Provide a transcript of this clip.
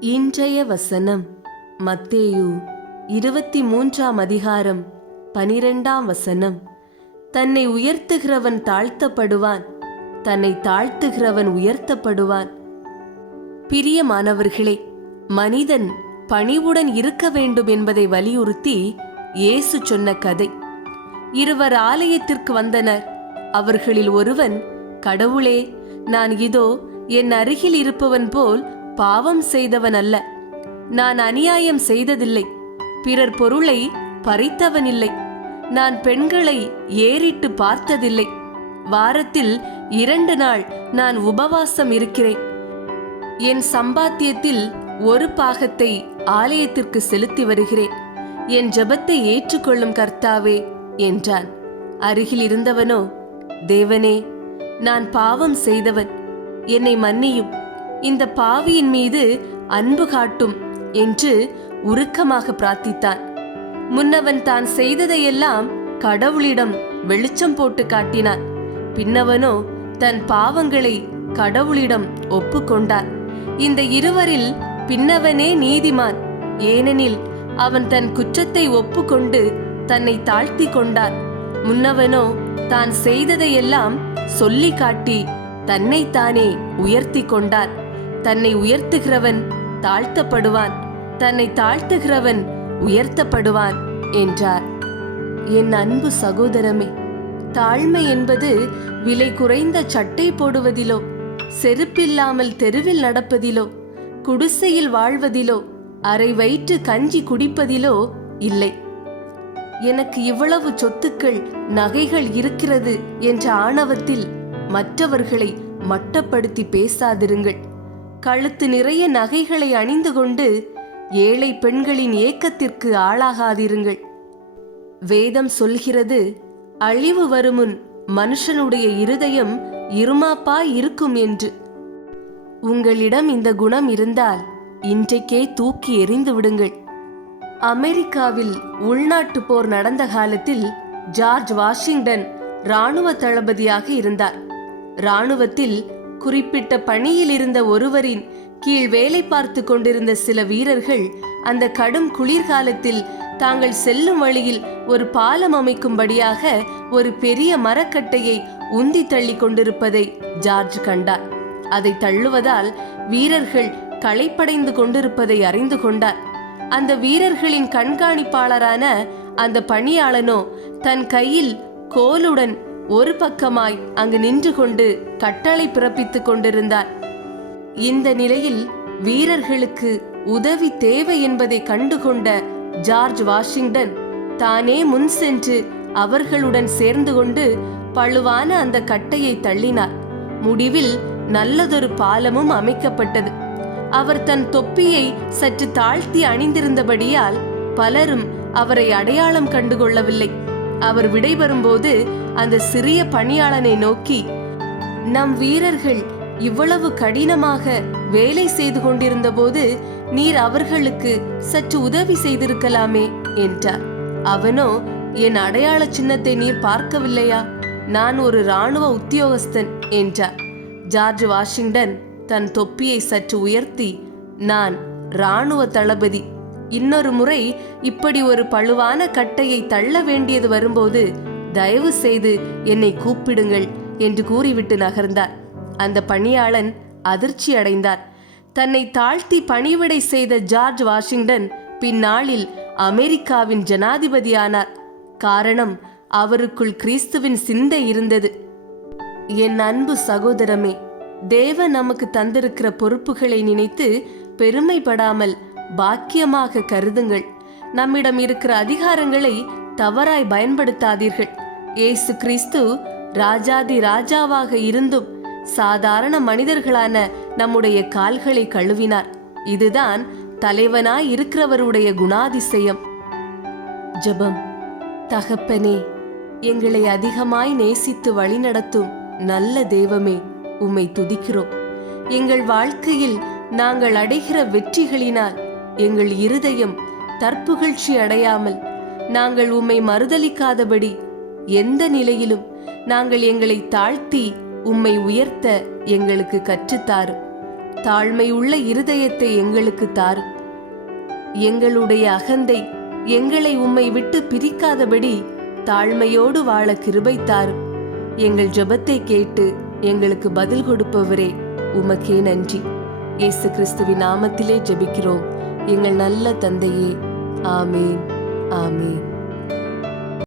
இன்றைய வசனம் மத்தேயு இருபத்தி மூன்றாம் அதிகாரம் பனிரெண்டாம் வசனம். தன்னை உயர்த்துகிறவன் தாழ்த்தப்படுவான் தன்னை தாழ்த்துகிறவன் உயர்த்தப்படுவான். பிரியமானவர்களே மனிதன் பணிவுடன் இருக்க வேண்டும் என்பதை வலியுறுத்தி இயேசு சொன்ன கதை. இருவர் ஆலயத்திற்கு வந்தனர். அவர்களில் ஒருவன் கடவுளே நான் இதோ என் அருகில் இருப்பவன் போல் பாவம் செய்தவன் அல்ல நான் அநியாயம் செய்ததில்லை. பிறர் பொருளை பறித்தவனில்லை. நான் பெண்களை ஏறிட்டு பார்த்ததில்லை. வாரத்தில் இரண்டு நாள் நான் உபவாசம் இருக்கிறேன். என் சம்பாத்தியத்தில் ஒரு பாகத்தை ஆலயத்திற்கு செலுத்தி வருகிறேன். என் ஜெபத்தை ஏற்றுக்கொள்ளும் கர்த்தாவே என்றான். அருகில் இருந்தவனோ தேவனே நான் பாவம் செய்தவன். என்னை மன்னியும். இந்த பாவியின் மீது அன்பு காட்டும் என்று உருக்கமாக பிரார்த்தித்தான். முன்னவன் தான் செய்ததையெல்லாம் கடவுளிடம் வெளிச்சம் போட்டு காட்டினான். பின்னவனோ தன் பாவங்களை கடவுளிடம் ஒப்புக்கொண்டான் இந்த இருவரில் பின்னவனே நீதிமான். ஏனெனில் அவன் தன் குற்றத்தை ஒப்புக்கொண்டு தன்னை தாழ்த்தி கொண்டான். முன்னவனோ தான் செய்ததையெல்லாம் சொல்லி காட்டி தன்னைத்தானே உயர்த்தி கொண்டான். தன்னை உயர்த்துகிறவன் தாழ்த்தப்படுவான். தன்னை தாழ்த்துகிறவன் உயர்த்தப்படுவான் என்றார். என் அன்பு சகோதரமே தாழ்மை என்பது விலை குறைந்த சட்டை போடுவதிலோ செருப்பில்லாமல் தெருவில் நடப்பதிலோ குடிசையில் வாழ்வதிலோ அரை வயிற்று கஞ்சி குடிப்பதிலோ இல்லை. எனக்கு இவ்வளவு சொத்துக்கள் நகைகள் இருக்கிறது என்ற ஆணவத்தில் மற்றவர்களை மட்டப்படுத்தி பேசாதிருங்கள். கழுத்து நிறைய நகைகளை அணிந்து கொண்டு ஏழை பெண்களின் ஏக்கத்திற்கு ஆளாகாதிருங்கள். வேதம் சொல்கிறது அழிவு வருமுன் மனுஷனுடைய இருதயம் இருமாப்பா இருக்கும் என்று. உங்களிடம் இந்த குணம் இருந்தால் இன்றைக்கே தூக்கி எறிந்து விடுங்கள். அமெரிக்காவில் உள்நாட்டு போர் நடந்த காலத்தில் ஜார்ஜ் வாஷிங்டன் ராணுவ தளபதியாக இருந்தார். ராணுவத்தில் குறிப்பிட்ட பணியில் இருந்த ஒருவரின் கீழ் வேலை பார்த்து கொண்டிருந்த சில வீரர்கள் அந்த கடும் குளிர்காலத்தில் தாங்கள் செல்லும் வழியில் ஒரு பாலம் அமைக்கும்படியாக ஒரு பெரிய மரக்கட்டையை உந்தி தள்ளி கொண்டிருப்பதை ஜார்ஜ் கண்டார். அதை தள்ளுவதால் வீரர்கள் களைப்படைந்து கொண்டிருப்பதை அறிந்து கொண்டார். அந்த வீரர்களின் கண்காணிப்பாளரான அந்த பணியாளனோ தன் கையில் கோலுடன் ஒரு பக்கமாய் அங்கு நின்று கொண்டு கட்டளை பிறப்பித்துக் கொண்டிருந்தார். இந்த நிலையில் வீரர்களுக்கு உதவி தேவை என்பதை கண்டுகொண்ட ஜார்ஜ் வாஷிங்டன் தானே முன் சென்று அவர்களுடன் சேர்ந்து கொண்டு பழுவான அந்த கட்டையை தள்ளினார். முடிவில் நல்லதொரு பாலமும் அமைக்கப்பட்டது. அவர் தன் தொப்பியை சற்று தாழ்த்தி அணிந்திருந்தபடியால் பலரும் அவரை அடையாளம் கண்டுகொள்ளவில்லை. அவர் விடைபெறும்போது அந்த சிறிய பணியாளனை நோக்கி நம் வீரர்கள் இவ்வளவு கடினமாக வேலை செய்து கொண்டிருந்தபோது நீர் அவர்களுக்கு சற்று உதவி செய்திருக்கலாமே என்றார். அவனோ என் அடையாள சின்னத்தை நீர் பார்க்கவில்லையா? நான் ஒரு இராணுவ உத்தியோகஸ்தன் என்றார். ஜார்ஜ் வாஷிங்டன் தன் தொப்பியை சற்று உயர்த்தி நான் இராணுவ தளபதி இன்னொரு முறை இப்படி ஒரு பழுவான கட்டையை தள்ள வேண்டியது வரும்போது தயவு செய்து என்னை கூப்பிடுங்கள் என்று கூறிவிட்டு நகர்ந்தார். அந்த பணியாளன் அதிர்ச்சி அடைந்தார். தன்னை தாழ்த்தி பணிவிடை செய்த ஜார்ஜ் வாஷிங்டன் பின்னாளில் அமெரிக்காவின் ஜனாதிபதியானார். காரணம் அவருக்குள் கிறிஸ்துவின் சிந்தை இருந்தது. என் அன்பு சகோதரமே தேவ நமக்கு தந்திருக்கிற பொறுப்புகளை நினைத்து பெருமைப்படாமல் பாக்கியமாக கருதுங்கள். நம்மிடம் இருக்கிற அதிகாரங்களை தவறாய் பயன்படுத்தாதீர்கள். ஏசு கிறிஸ்து ராஜாதி ராஜாவாக இருந்தும் சாதாரண மனிதர்களான நம்முடைய கால்களை கழுவினார். இதுதான் தலைவனாய் இருக்கிறவருடைய குணாதிசயம். ஜெபம். தகப்பனே எங்களை அதிகமாய் நேசித்து வழிநடத்தும் நல்ல தெய்வமே உம்மை துதிக்கிறோம். எங்கள் வாழ்க்கையில் நாங்கள் அடைகிற வெற்றிகளினால் எங்கள் இருதயம் தற்புகழ்ச்சி அடையாமல் நாங்கள் உம்மை மறுதலிக்காதபடி எந்த நிலையிலும் நாங்கள் எங்களை தாழ்த்தி உம்மை உயர்த்த எங்களுக்கு கற்றுத்தாரும். தாழ்மையுள்ள இருதயத்தை எங்களுக்கு தாரும். எங்களுடைய அகந்தை எங்களை உம்மை விட்டு பிரிக்காதபடி தாழ்மையோடு வாழ கிருபை தாரும். எங்கள் ஜபத்தை கேட்டு எங்களுக்கு பதில் கொடுப்பவரே உமக்கே நன்றி. இயேசு கிறிஸ்துவின் நாமத்திலே ஜெபிக்கிறோம். எங்கள் நல்ல தந்தையே. ஆமேன். ஆமேன்.